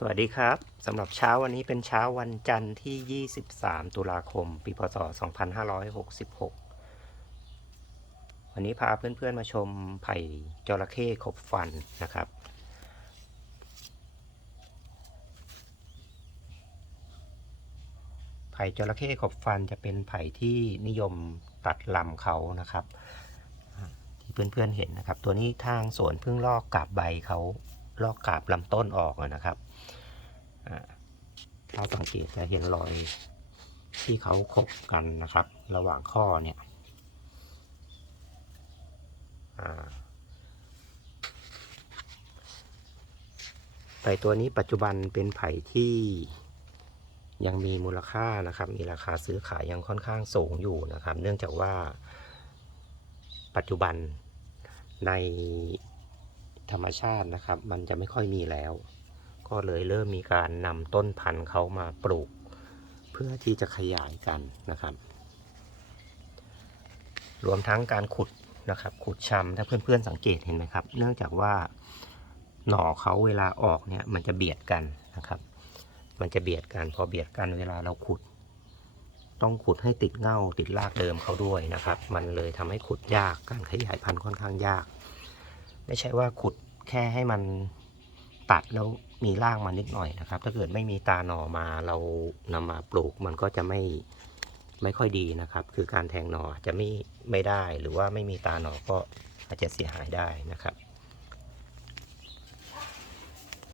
สวัสดีครับสำหรับเช้าวันนี้เป็นเช้าวันจันทร์ที่ 23 ตุลาคม ปีพศ 2566 วันนี้พาเพื่อนๆมาชมไผ่จระเข้ขบฟันนะครับ ไผ่จระเข้ขบฟันจะเป็นไผ่ที่นิยมตัดลำเขานะครับ ที่เพื่อนๆเห็นนะครับ ตัวนี้ทางสวนเพิ่งลอกกาบใบเขาลอกกาบลำต้นออกนะครับ เราสังเกตจะเห็นรอยที่เขาขบกันนะครับ ระหว่างข้อเนี่ยไผ่ตัวนี้ปัจจุบันเป็นไผ่ที่ยังมีมูลค่านะครับ มีราคาซื้อขายยังค่อนข้างสูงอยู่นะครับ เนื่องจากว่าปัจจุบันในธรรมชาตินะครับ มันจะไม่ค่อยมีแล้ว ก็เลยเริ่มมีการนำต้นพันธุ์เขามาปลูก เพื่อที่จะขยายกันนะครับ รวมทั้งการขุดนะครับ ขุดชำถ้าเพื่อนๆสังเกตเห็นไหมครับ เนื่องจากว่าหน่อเขาเวลาออกเนี่ยมันจะเบียดกันนะครับ มันจะเบียดกันพอเบียดกันเวลาเราขุด ต้องขุดให้ติดเง่าติดรากเดิมเขาด้วยนะครับ มันเลยทำให้ขุดยากการขยายพันธุ์ค่อนข้างยาก ไม่ใช่ว่าขุดแค่ให้มัน ตัดแล้วมีรากมานิดหน่อยนะครับ ถ้าเกิดไม่มีตาหน่อมาเรานำมาปลูกมันก็จะไม่ไม่ค่อยดีนะครับ คือการแทงหน่อจะไม่ไม่ได้หรือว่าไม่มีตาหน่อก็อาจจะเสียหายได้นะครับ